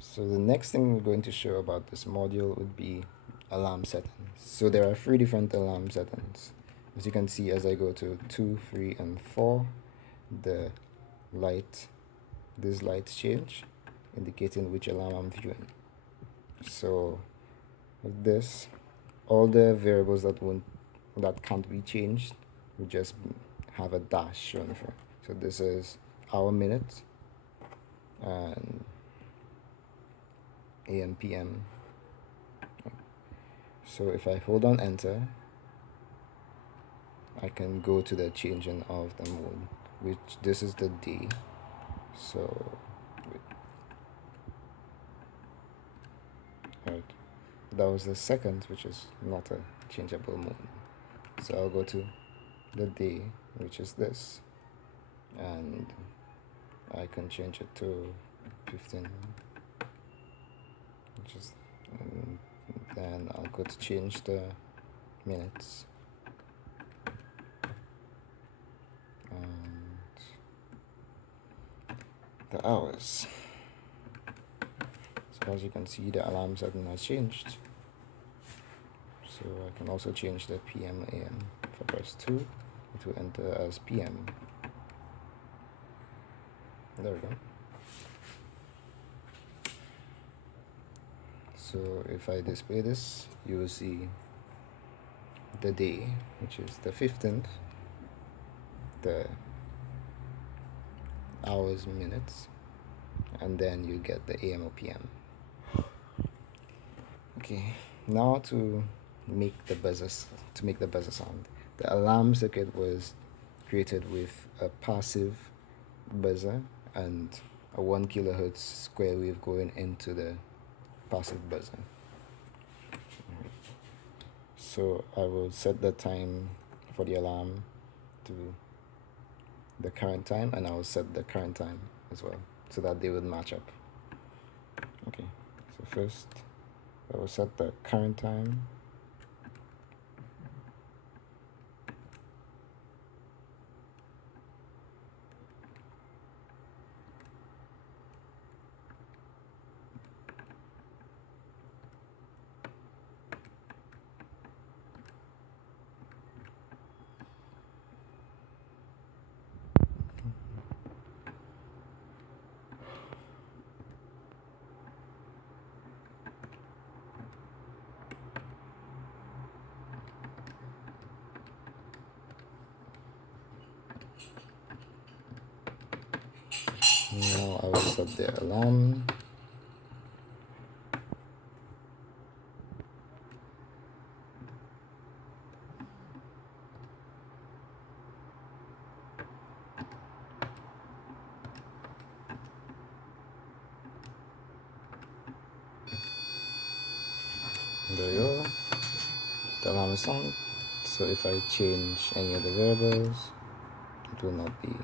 So the next thing we're going to show about this module would be alarm settings. So there are 3 different alarm settings. As you can see, as I go to 2, 3, and 4, these lights change, indicating which alarm I'm viewing. So with this, all the variables that can't be changed will just have a dash shown for. So this is hour, minute, and AM, PM. So if I hold on enter, I can go to the changing of the mode, which this is the day. So right, that was the second, which is not a changeable mode. So I'll go to the day, which is this, and I can change it to 15, which is, and then I'll go to change the minutes, and the hours. So as you can see, the alarm setting has changed. So I can also change the PM AM. If I press 2, it will enter as PM. There we go. So if I display this, you will see the day, which is the 15th, the hours, minutes, and then you get the AM or PM. Okay, now to make the buzzer sound. The alarm circuit was created with a passive buzzer and a 1 kilohertz square wave going into the passive buzzer. So I will set the time for the alarm to the current time, and I will set the current time as well, so that they would match up. Okay, so first I will set the current time. Now I will set the alarm. There you go. The alarm is on. So if I change any of the variables, it will not be